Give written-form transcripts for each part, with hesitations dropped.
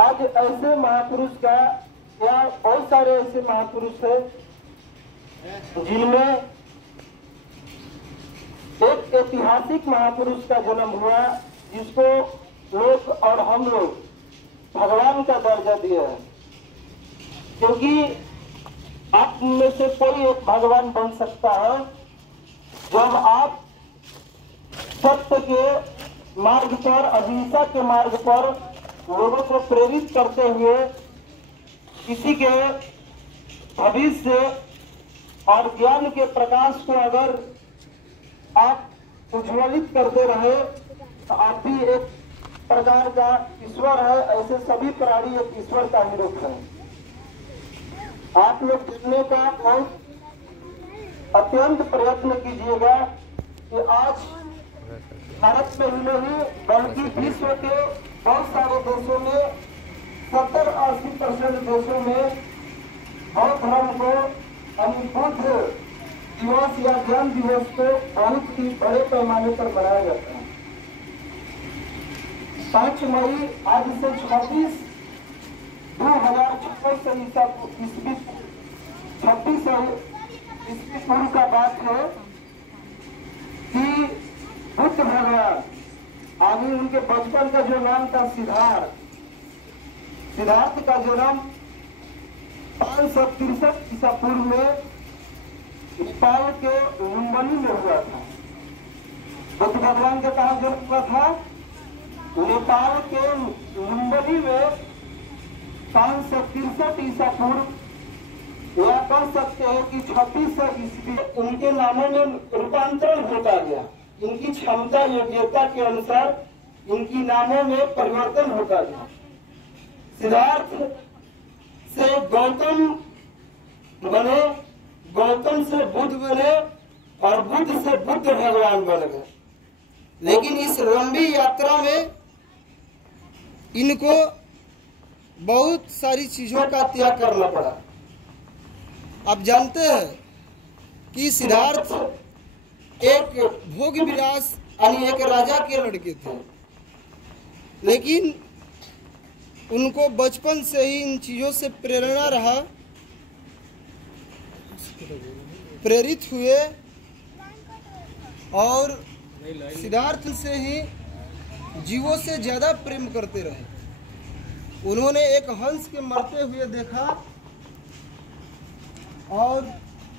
आज ऐसे महापुरुष का या बहुत सारे ऐसे महापुरुष है जिनमें एक ऐतिहासिक महापुरुष का जन्म हुआ जिसको लोग और हम लोग भगवान का दर्जा दिए हैं, क्योंकि आप में से कोई एक भगवान बन सकता है जब आप सत्य के मार्ग पर, अहिंसा के मार्ग पर लोगों को प्रेरित करते हुए किसी के भविष्य और ज्ञान के प्रकाश को अगर आप उज्ज्वलित करते रहे तो आप भी एक प्रकार का ईश्वर है। ऐसे सभी प्राणी एक ईश्वर का ही रूप है। आप लोग देखने का बहुत अत्यंत प्रयत्न कीजिएगा कि आज भारत में ही नहीं बल्कि विश्व के बहुत सारे देशों में 70-80% देशों में बौद्ध धर्म को बुद्ध दिवस या ज्ञान दिवस को बहुत ही बड़े पैमाने पर मनाया जाता है। 5 मई आज से 26 2056 ईस्वी पूर्व का बात है कि बुद्ध भगवान आगे उनके बचपन का जो नाम था सिद्धार्थ का जन्म 563 ईसा पूर्व में नेपाल के लुम्बिनी में हुआ था। बुद्ध भगवान का कहा जन्म हुआ था? नेपाल के लुम्बिनी में 563 ईसा पूर्व, या कह सकते हैं कि 2600 ईस्वी उनके नामों में रूपांतरण होता गया। इनकी क्षमता योग्यता के अनुसार इनकी नामों में परिवर्तन होता गया। सिद्धार्थ से गौतम बने, गौतम से बुद्ध बने और बुद्ध से बुद्ध भगवान बन गए। लेकिन इस लंबी यात्रा में इनको बहुत सारी चीजों का त्याग करना पड़ा। आप जानते हैं कि सिद्धार्थ एक भोग विलास यानी एक राजा के लड़के थे, लेकिन उनको बचपन से ही इन चीजों से प्रेरणा रहा, प्रेरित हुए और सिद्धार्थ से ही जीवों से ज्यादा प्रेम करते रहे। उन्होंने एक हंस के मरते हुए देखा और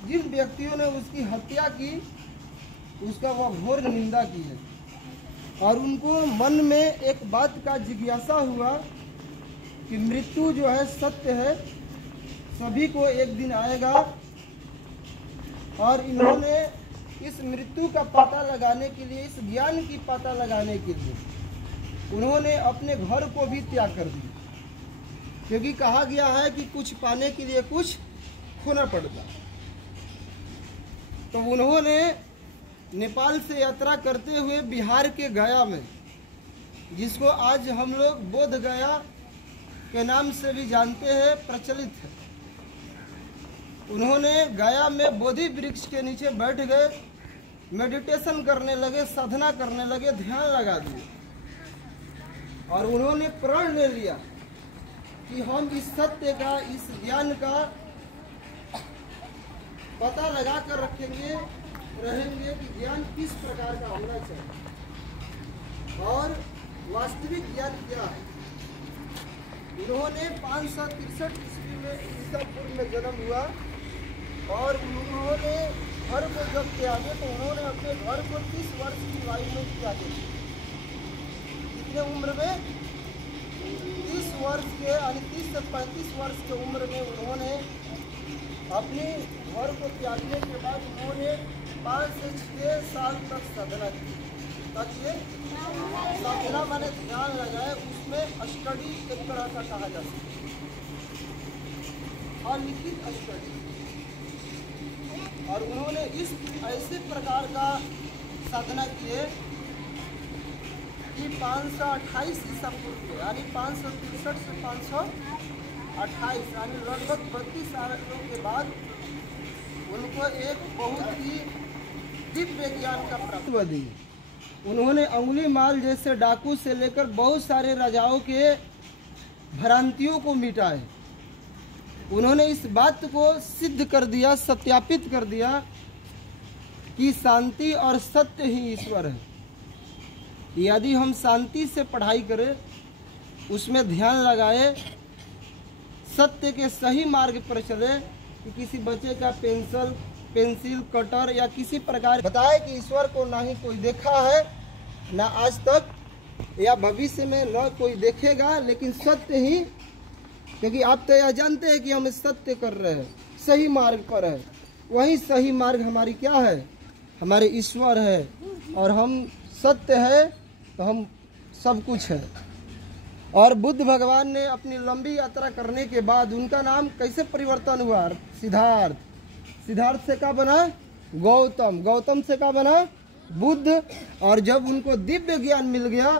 जिन व्यक्तियों ने उसकी हत्या की उसका वह घोर निंदा की है। और उनको मन में एक बात का जिज्ञासा हुआ कि मृत्यु जो है सत्य है, सभी को एक दिन आएगा। और इन्होंने इस मृत्यु का पता लगाने के लिए, इस ज्ञान की पता लगाने के लिए उन्होंने अपने घर को भी त्याग कर दिया, क्योंकि कहा गया है कि कुछ पाने के लिए कुछ खोना पड़ता। तो उन्होंने नेपाल से यात्रा करते हुए बिहार के गया में, जिसको आज हम लोग बोध गया के नाम से भी जानते हैं, प्रचलित है, उन्होंने गया में बोधि वृक्ष के नीचे बैठ गए, मेडिटेशन करने लगे, साधना करने लगे, ध्यान लगा दिए और उन्होंने प्रण ले लिया कि हम इस सत्य का, इस ज्ञान का पता लगा कर रहेंगे कि ज्ञान किस प्रकार का होना चाहिए और वास्तविक ज्ञान क्या है। उन्होंने 563 ईस्वी में ईसा पूर्व में जन्म हुआ और उन्होंने घर को जब त्यागे तो उन्होंने अपने घर को 30 वर्ष की आयु में त्यागे। कितने उम्र में? 30 वर्ष के, यानी 30 से 35 वर्ष के उम्र में उन्होंने अपने घर को त्यागने के बाद उन्होंने 5 से 6 साल तक साधना की। ताकि साधना माने ध्यान लगाए, उसमें स्टडी एक तरह का कहा जा सकता है और लिखित स्टडी। और उन्होंने इस ऐसे प्रकार का साधना किए कि 528 ईसा पूर्व, यानी 563 से 528, यानी लगभग 32 सालों के बाद उनको एक बहुत ही दिव्य ज्ञान का प्राप्त दी। उन्होंने अंगुली माल जैसे डाकू से लेकर बहुत सारे राजाओं के भ्रांतियों को मिटाए। उन्होंने इस बात को सिद्ध कर दिया, सत्यापित कर दिया कि शांति और सत्य ही ईश्वर है। यदि हम शांति से पढ़ाई करें, उसमें ध्यान लगाए, सत्य के सही मार्ग पर चले, कि किसी बच्चे का पेंसिल कटर या किसी प्रकार बताए कि ईश्वर को ना ही कोई देखा है, ना आज तक या भविष्य में न कोई देखेगा, लेकिन सत्य ही, क्योंकि आप तो यह जानते हैं कि हम सत्य कर रहे हैं, सही मार्ग पर है। वही सही मार्ग हमारी क्या है? हमारे ईश्वर है। और हम सत्य है तो हम सब कुछ है। और बुद्ध भगवान ने अपनी लंबी यात्रा करने के बाद उनका नाम कैसे परिवर्तन हुआ? सिद्धार्थ। सिद्धार्थ से क्या बना? गौतम। गौतम से क्या बना? बुद्ध। और जब उनको दिव्य ज्ञान मिल गया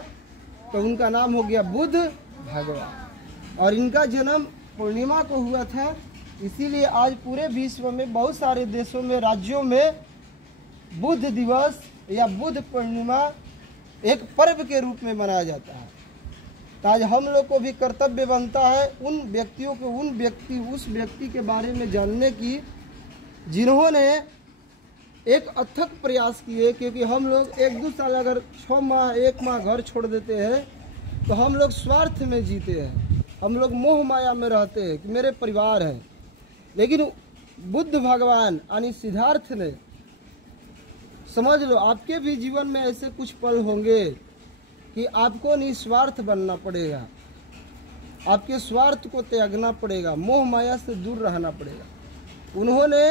तो उनका नाम हो गया बुद्ध भगवान। और इनका जन्म पूर्णिमा को हुआ था, इसीलिए आज पूरे विश्व में बहुत सारे देशों में, राज्यों में बुद्ध दिवस या बुद्ध पूर्णिमा एक पर्व के रूप में मनाया जाता है। तो आज हम लोग को भी कर्तव्य बनता है उन व्यक्तियों को, उस व्यक्ति के बारे में जानने की जिन्होंने एक अथक प्रयास किए। क्योंकि हम लोग 1-2 साल अगर 6 माह 1 माह घर छोड़ देते हैं तो हम लोग स्वार्थ में जीते हैं, हम लोग मोह माया में रहते हैं कि मेरे परिवार है। लेकिन बुद्ध भगवान यानी सिद्धार्थ ने, समझ लो आपके भी जीवन में ऐसे कुछ पल होंगे कि आपको निस्वार्थ बनना पड़ेगा, आपके स्वार्थ को त्यागना पड़ेगा, मोह माया से दूर रहना पड़ेगा। उन्होंने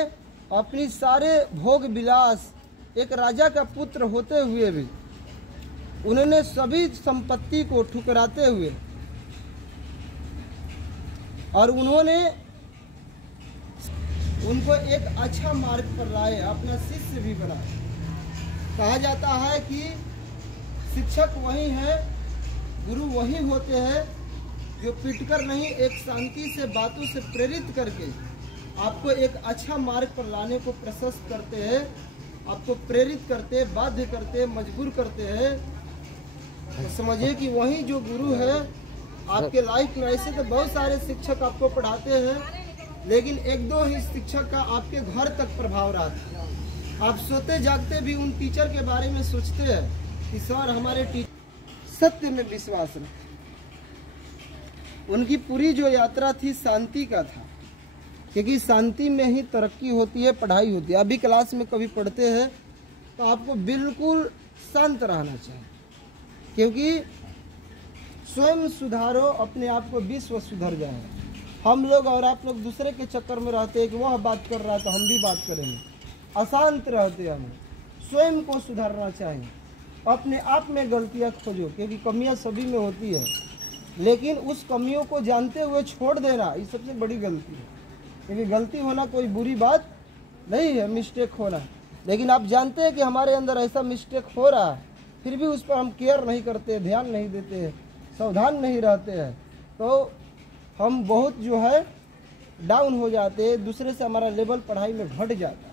अपनी सारे भोग विलास, एक राजा का पुत्र होते हुए भी उन्होंने सभी संपत्ति को ठुकराते हुए, और उन्होंने उनको एक अच्छा मार्ग पर लाए, अपना शिष्य भी बनाए। कहा जाता है कि शिक्षक वही है, गुरु वही होते हैं जो पीटकर नहीं, एक शांति से बातों से प्रेरित करके आपको एक अच्छा मार्ग पर लाने को प्रशस्त करते हैं, आपको प्रेरित करते, बाध्य करते, मजबूर करते हैं। तो समझिए कि वही जो गुरु है आपके लाइफ में। ऐसे तो बहुत सारे शिक्षक आपको पढ़ाते हैं, लेकिन 1-2 ही शिक्षक का आपके घर तक प्रभाव रहता है। आप सोते जागते भी उन टीचर के बारे में सोचते हैं कि सर हमारे टीचर सत्य में विश्वास रखते। उनकी पूरी जो यात्रा थी शांति का था, क्योंकि शांति में ही तरक्की होती है, पढ़ाई होती है। अभी क्लास में कभी पढ़ते हैं तो आपको बिल्कुल शांत रहना चाहिए, क्योंकि स्वयं सुधारो, अपने आप को विश्व सुधर जाए। हम लोग और आप लोग दूसरे के चक्कर में रहते हैं कि वह बात कर रहा है तो हम भी बात करेंगे, अशांत रहते हैं। हमें स्वयं को सुधारना चाहिए, अपने आप में गलतियां खोजो, क्योंकि कमियां सभी में होती है, लेकिन उस कमियों को जानते हुए छोड़ देना ये सबसे बड़ी गलती है। क्योंकि गलती होना कोई बुरी बात नहीं है, मिस्टेक होना, लेकिन आप जानते हैं कि हमारे अंदर ऐसा मिस्टेक हो रहा है, फिर भी उस पर हम केयर नहीं करते, ध्यान नहीं देते हैं, सावधान नहीं रहते हैं, तो हम बहुत जो है डाउन हो जाते हैं, दूसरे से हमारा लेवल पढ़ाई में घट जाता है।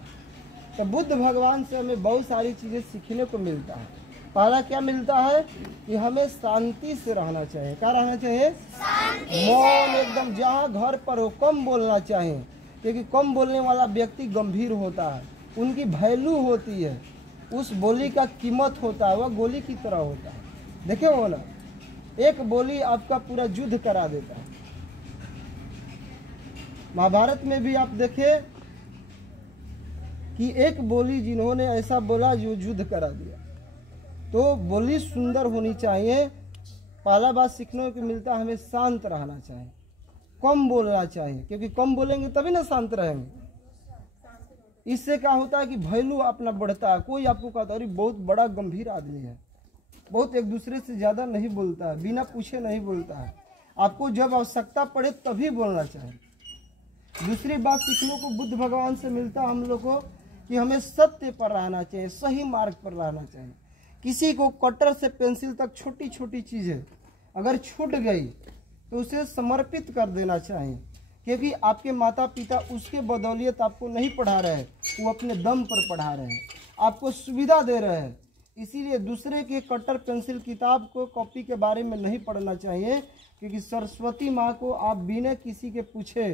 तो बुद्ध भगवान से हमें बहुत सारी चीज़ें सीखने को मिलता है। पहला क्या मिलता है कि हमें शांति से रहना चाहिए। क्या रहना चाहिए? मौन एकदम, जहाँ घर पर हो कम बोलना चाहिए, क्योंकि कम बोलने वाला व्यक्ति गंभीर होता है, उनकी वैल्यू होती है, उस बोली का कीमत होता है, वह गोली की तरह होता है। देखे हो ना, एक बोली आपका पूरा युद्ध करा देता है। महाभारत में भी आप देखें कि एक बोली जिन्होंने ऐसा बोला जो युद्ध करा दिया। तो बोली सुंदर होनी चाहिए। पहला बात सीखने को मिलता है, हमें शांत रहना चाहिए, कम बोलना चाहिए, क्योंकि कम बोलेंगे तभी ना शांत रहेंगे। इससे क्या होता है कि वैल्यू अपना बढ़ता है। कोई आपको कहता है अरे बहुत बड़ा गंभीर आदमी है, बहुत एक दूसरे से ज़्यादा नहीं बोलता है, बिना पूछे नहीं बोलता है। आपको जब आवश्यकता पड़े तभी बोलना चाहिए। दूसरी बात सीखने को बुद्ध भगवान से मिलता है हम लोग को कि हमें सत्य पर रहना चाहिए, सही मार्ग पर रहना चाहिए। किसी को कटर से पेंसिल तक छोटी छोटी चीज़ें अगर छूट गई तो उसे समर्पित कर देना चाहिए, क्योंकि आपके माता पिता उसके बदौलियत आपको नहीं पढ़ा रहे हैं, वो अपने दम पर पढ़ा रहे हैं, आपको सुविधा दे रहे हैं। इसीलिए दूसरे के कटर पेंसिल किताब को कॉपी के बारे में नहीं पढ़ना चाहिए। क्योंकि सरस्वती माँ को आप बिना किसी के पूछे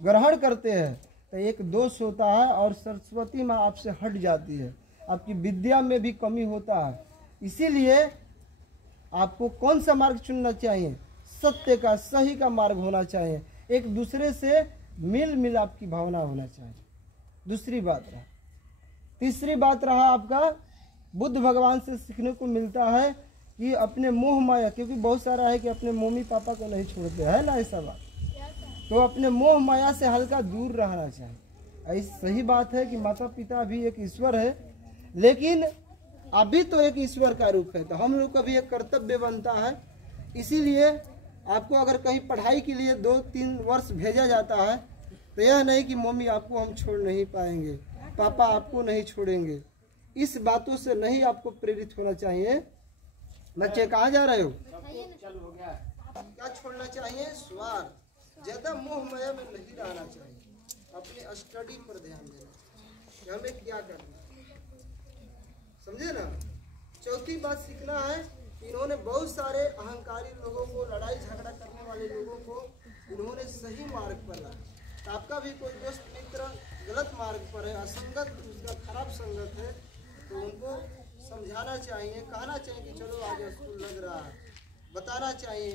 ग्रहण करते हैं तो एक दोष होता है और सरस्वती माँ आपसे हट जाती है, आपकी विद्या में भी कमी होता है। इसीलिए आपको कौन सा मार्ग चुनना चाहिए? सत्य का, सही का मार्ग होना चाहिए। एक दूसरे से मिल मिलाप की भावना होना चाहिए। दूसरी बात रहा। तीसरी बात रहा आपका, बुद्ध भगवान से सीखने को मिलता है कि अपने मोह माया, क्योंकि बहुत सारा है कि अपने मम्मी पापा को नहीं छोड़ते है ना, ऐसा बात, तो अपने मोह माया से हल्का दूर रहना चाहिए। ऐसी सही बात है कि माता पिता भी एक ईश्वर है, लेकिन अभी तो एक ईश्वर का रूप है, तो हम लोग का भी एक कर्तव्य बनता है। इसीलिए आपको अगर कहीं पढ़ाई के लिए 2-3 वर्ष भेजा जाता है तो यह नहीं कि मम्मी आपको हम छोड़ नहीं पाएंगे, पापा आपको नहीं छोड़ेंगे, इस बातों से नहीं आपको प्रेरित होना चाहिए। बच्चे कहाँ जा रहे हो? क्या छोड़ना चाहिए? स्वार्थ, ज्यादा मोह माया में नहीं रहना चाहिए। अपने स्टडी पर ध्यान देना कि हमें क्या करना है, समझे ना। चौथी बात सीखना है, इन्होंने बहुत सारे अहंकारी लोगों को, लड़ाई झगड़ा करने वाले लोगों को इन्होंने सही मार्ग पर लाया। तो आपका भी कोई दोस्त मित्र गलत मार्ग पर है, असंगत, उसका खराब संगत है, तो उनको समझाना चाहिए, कहना चाहिए कि चलो आज स्कूल लग रहा है, बताना चाहिए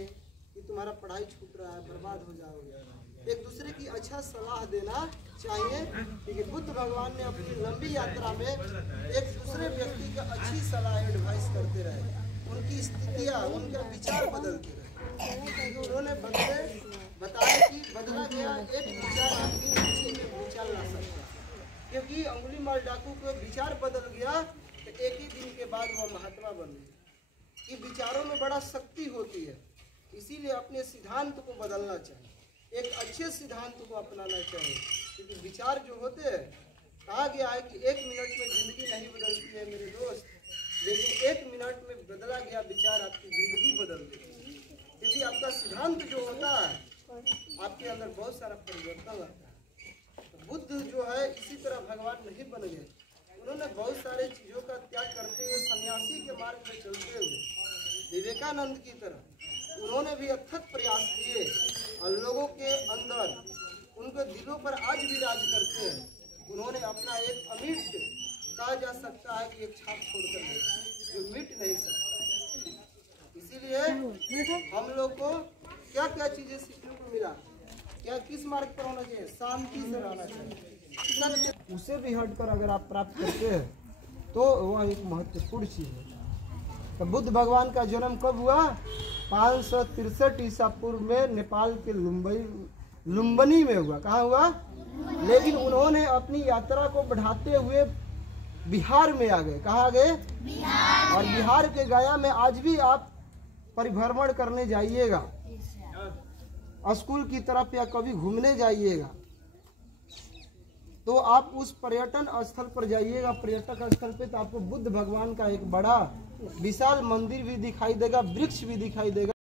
कि तुम्हारा पढ़ाई छूट रहा है, बर्बाद हो जाओगे। एक दूसरे की अच्छा सलाह देना चाहिए, क्योंकि बुद्ध भगवान ने अपनी लंबी यात्रा में एक दूसरे व्यक्ति का अच्छी सलाह एडवाइस करते रहे, उनकी स्थितियाँ, उनका विचार बदलते रहे। उन्होंने बताया कि बदला गया एक विचार आपकी नीचे में विचार ला सकता है, क्योंकि अंगुली माल डाकू का विचार बदल गया तो एक ही दिन के बाद वह महात्मा बन गया। कि विचारों में बड़ा शक्ति होती है, इसीलिए अपने सिद्धांत को बदलना चाहिए, एक अच्छे सिद्धांत को अपनाना चाहिए। क्योंकि विचार जो होते हैं, कहा गया है कि 1 मिनट में जिंदगी नहीं बदलती है मेरे दोस्त, लेकिन 1 मिनट में बदला गया विचार आपकी जिंदगी बदल देती है। क्योंकि आपका सिद्धांत जो होता है आपके अंदर बहुत सारा परिवर्तन आता है। तो बुद्ध जो है इसी तरह भगवान नहीं बन गए, उन्होंने बहुत सारे चीज़ों का त्याग करते हुए सन्यासी के मार्ग में चलते हुए विवेकानंद की तरह उन्होंने भी अथक प्रयास किए और लोगों के अंदर, उनके दिलों पर आज भी राज करते हैं। उन्होंने अपना एक अमिट, कहा जा सकता है कि एक छाप छोड़कर जो मिट नहीं सकता। इसीलिए हम लोग को क्या क्या चीजें सीखने को मिला, क्या किस मार्ग पर होना चाहिए? शांति से रहना चाहिए। उसे भी हटकर अगर आप प्राप्त करते हैं तो वह एक महत्वपूर्ण चीज है। तो बुद्ध भगवान का जन्म कब हुआ? 563 ईसा पूर्व में नेपाल के लुम्बिनी में हुआ। कहाँ हुआ? लेकिन उन्होंने अपनी यात्रा को बढ़ाते हुए बिहार में आ गए। कहाँ आ गए? बिहार। और बिहार के गया में आज भी आप परिभ्रमण करने जाइएगा, स्कूल की तरफ या कभी घूमने जाइएगा, तो आप उस पर्यटन स्थल पर जाइएगा, पर्यटक स्थल पे, तो आपको बुद्ध भगवान का एक बड़ा विशाल मंदिर भी दिखाई देगा, वृक्ष भी दिखाई देगा।